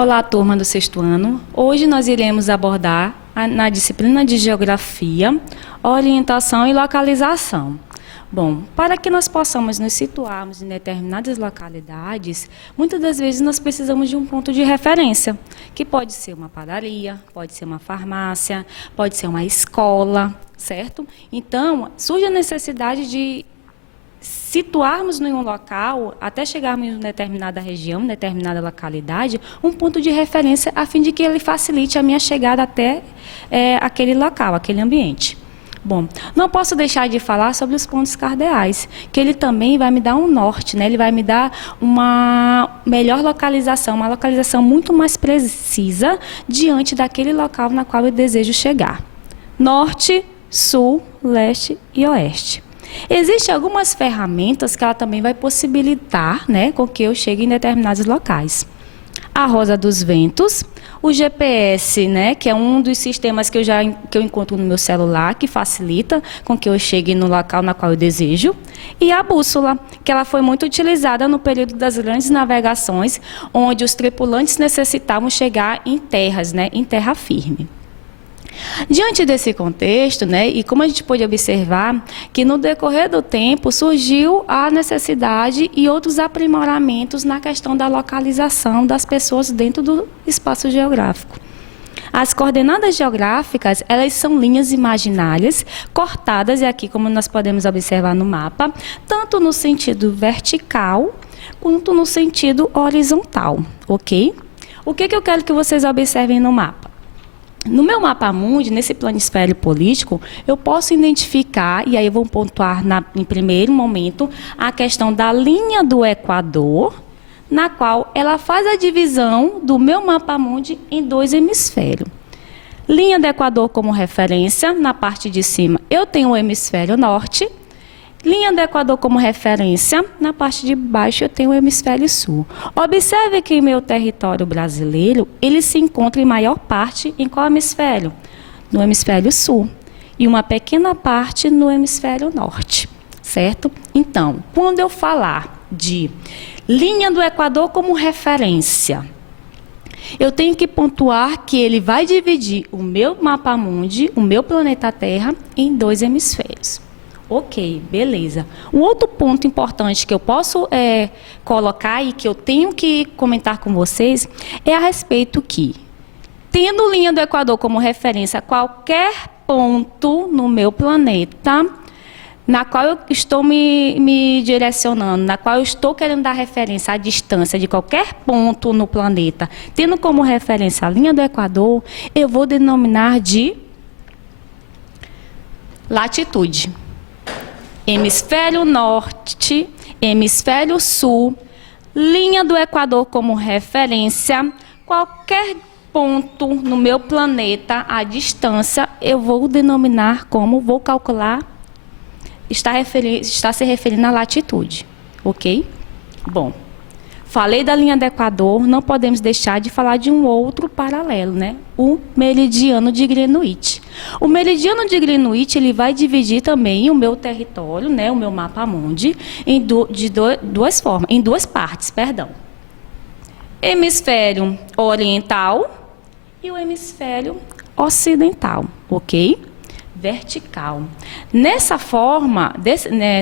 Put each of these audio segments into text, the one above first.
Olá, turma do sexto ano. Hoje nós iremos abordar na disciplina de Geografia, orientação e localização. Bom, para que nós possamos nos situarmos em determinadas localidades, muitas das vezes nós precisamos de um ponto de referência, que pode ser uma padaria, pode ser uma farmácia, pode ser uma escola, certo? Então, surge a necessidade de situarmos em um local, até chegarmos em uma determinada região, determinada localidade, um ponto de referência a fim de que ele facilite a minha chegada até aquele local, aquele ambiente. Bom, não posso deixar de falar sobre os pontos cardeais, que ele também vai me dar um norte, né? Ele vai me dar uma melhor localização, uma localização muito mais precisa diante daquele local na qual eu desejo chegar. Norte, sul, leste e oeste. Existem algumas ferramentas que ela também vai possibilitar, né, com que eu chegue em determinados locais. A rosa dos ventos, o GPS, né, que é um dos sistemas que eu encontro no meu celular, que facilita com que eu chegue no local na qual eu desejo, e a bússola, que ela foi muito utilizada no período das grandes navegações, onde os tripulantes necessitavam chegar em terras, né, em terra firme. Diante desse contexto, né, e como a gente pôde observar, que no decorrer do tempo surgiu a necessidade e outros aprimoramentos na questão da localização das pessoas dentro do espaço geográfico. As coordenadas geográficas, elas são linhas imaginárias cortadas, e aqui como nós podemos observar no mapa, tanto no sentido vertical, quanto no sentido horizontal, ok? O que eu quero que vocês observem no mapa? No meu mapa mundi, nesse planisfério político, eu posso identificar, e aí eu vou pontuar em primeiro momento, a questão da linha do Equador, na qual ela faz a divisão do meu mapa mundi em dois hemisférios. Linha do Equador como referência, na parte de cima eu tenho o hemisfério norte, linha do Equador como referência, na parte de baixo eu tenho o hemisfério sul. Observe que o meu território brasileiro, ele se encontra em maior parte em qual hemisfério? No hemisfério sul. E uma pequena parte no hemisfério norte, certo? Então, quando eu falar de linha do Equador como referência, eu tenho que pontuar que ele vai dividir o meu mapa mundi, o meu planeta Terra, em dois hemisférios. Ok, beleza. Um outro ponto importante que eu posso colocar e que eu tenho que comentar com vocês é a respeito que, tendo linha do Equador como referência, qualquer ponto no meu planeta, na qual eu estou me direcionando, na qual eu estou querendo dar referência à distância de qualquer ponto no planeta, tendo como referência a linha do Equador, eu vou denominar de latitude. Hemisfério norte, hemisfério sul, linha do Equador como referência, qualquer ponto no meu planeta, a distância, eu vou denominar como, vou calcular, está se referindo à latitude, ok? Bom, falei da linha do Equador, não podemos deixar de falar de um outro paralelo, né? O meridiano de Greenwich. O meridiano de Greenwich, ele vai dividir também o meu território, né, o meu mapa mundi, em duas partes, perdão. Hemisfério oriental e o hemisfério ocidental, ok? Vertical. Nessa forma,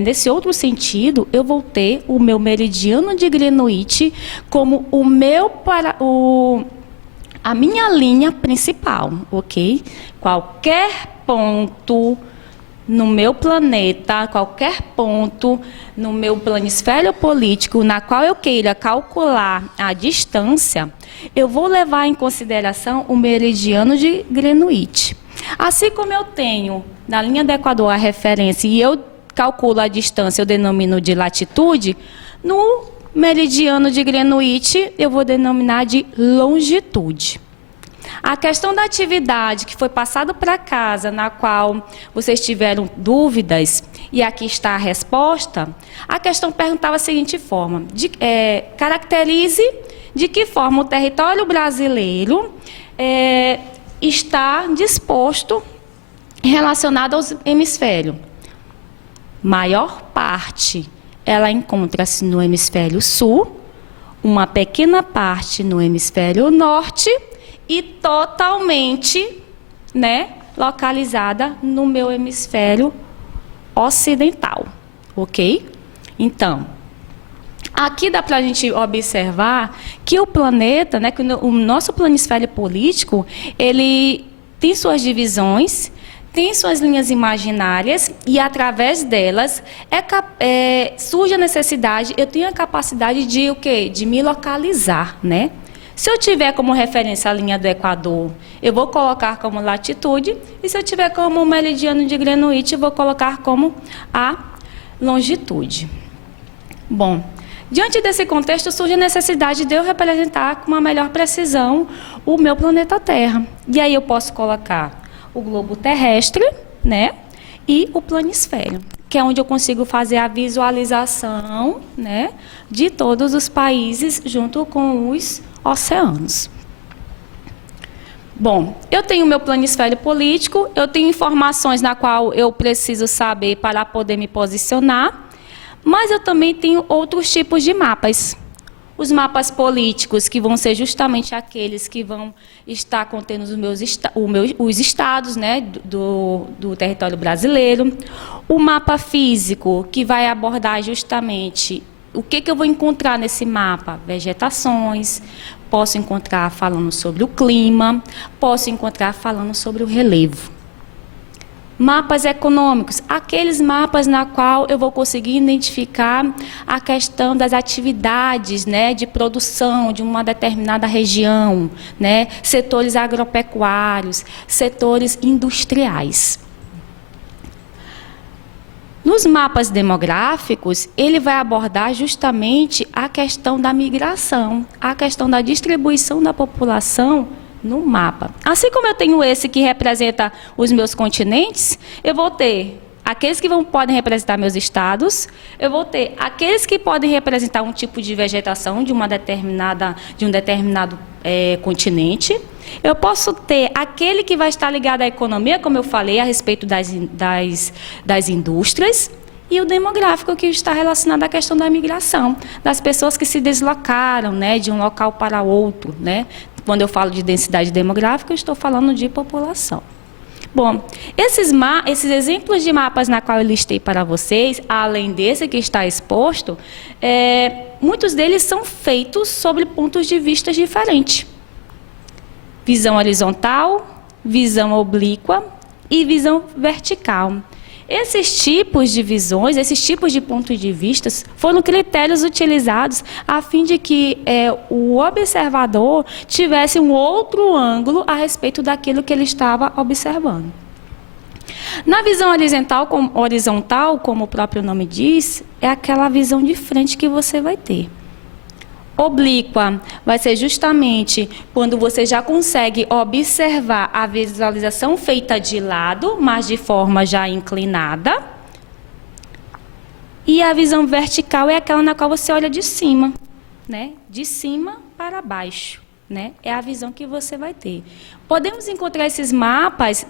nesse outro sentido, eu vou ter o meu meridiano de Greenwich como a minha linha principal, ok? Qualquer ponto no meu planeta, qualquer ponto no meu planisfério político, na qual eu queira calcular a distância, eu vou levar em consideração o meridiano de Greenwich. Assim como eu tenho na linha do Equador a referência e eu calculo a distância, eu denomino de latitude, no meridiano de Greenwich eu vou denominar de longitude. A questão da atividade que foi passada para casa, na qual vocês tiveram dúvidas, e aqui está a resposta, a questão perguntava da seguinte forma, caracterize de que forma o território brasileiro está disposto relacionado aos hemisférios. Maior parte, ela encontra-se no hemisfério sul, uma pequena parte no hemisfério norte e totalmente, né, localizada no meu hemisfério ocidental, ok? Então, aqui dá para a gente observar que o planeta, né, que o nosso planisfério político, ele tem suas divisões, tem suas linhas imaginárias e, através delas, surge a necessidade, eu tenho a capacidade de o quê? De me localizar, né? Se eu tiver como referência a linha do Equador, eu vou colocar como latitude, e se eu tiver como meridiano de Greenwich, eu vou colocar como a longitude. Bom, diante desse contexto, surge a necessidade de eu representar com uma melhor precisão o meu planeta Terra. E aí eu posso colocar o globo terrestre, né, e o planisfério, que é onde eu consigo fazer a visualização, né, de todos os países junto com os oceanos. Bom, eu tenho o meu planisfério político, eu tenho informações na qual eu preciso saber para poder me posicionar, mas eu também tenho outros tipos de mapas. Os mapas políticos, que vão ser justamente aqueles que vão estar contendo os estados, né, do território brasileiro. O mapa físico, que vai abordar justamente o que eu vou encontrar nesse mapa? Vegetações, posso encontrar falando sobre o clima, posso encontrar falando sobre o relevo. Mapas econômicos, aqueles mapas na qual eu vou conseguir identificar a questão das atividades, né, de produção de uma determinada região, né, setores agropecuários, setores industriais. Nos mapas demográficos, ele vai abordar justamente a questão da migração, a questão da distribuição da população no mapa. Assim como eu tenho esse que representa os meus continentes, eu vou ter aqueles que podem representar meus estados, eu vou ter aqueles que podem representar um tipo de vegetação de um determinado continente. Eu posso ter aquele que vai estar ligado à economia, como eu falei, a respeito das indústrias, e o demográfico, que está relacionado à questão da migração, das pessoas que se deslocaram, né, de um local para outro, né? Quando eu falo de densidade demográfica, eu estou falando de população. Bom, esses exemplos de mapas na qual eu listei para vocês, além desse que está exposto, muitos deles são feitos sobre pontos de vista diferentes. Visão horizontal, visão oblíqua e visão vertical. Esses tipos de visões, esses tipos de pontos de vista foram critérios utilizados a fim de que o observador tivesse um outro ângulo a respeito daquilo que ele estava observando. Na visão horizontal, como o próprio nome diz, é aquela visão de frente que você vai ter. Oblíqua vai ser justamente quando você já consegue observar a visualização feita de lado, mas de forma já inclinada. E a visão vertical é aquela na qual você olha de cima, né? De cima para baixo, né? É a visão que você vai ter. Podemos encontrar esses mapas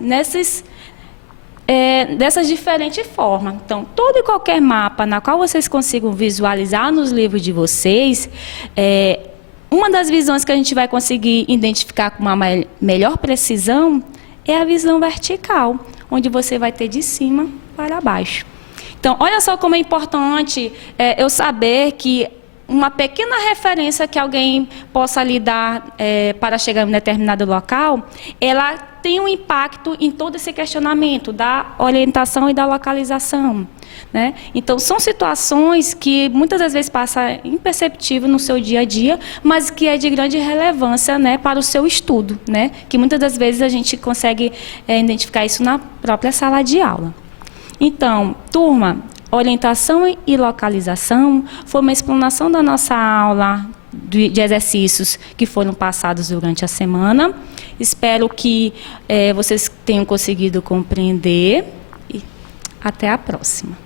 dessas diferentes formas. Então, todo e qualquer mapa na qual vocês consigam visualizar nos livros de vocês, uma das visões que a gente vai conseguir identificar com uma melhor precisão é a visão vertical, onde você vai ter de cima para baixo. Então, olha só como é importante eu saber que uma pequena referência que alguém possa lhe dar para chegar em um determinado local, ela tem um impacto em todo esse questionamento da orientação e da localização, né? Então, são situações que muitas das vezes passam imperceptível no seu dia a dia, mas que é de grande relevância, né, para o seu estudo, né? Que muitas das vezes a gente consegue identificar isso na própria sala de aula. Então, turma, orientação e localização foi uma explanação da nossa aula de exercícios que foram passados durante a semana. Espero que vocês tenham conseguido compreender e até a próxima.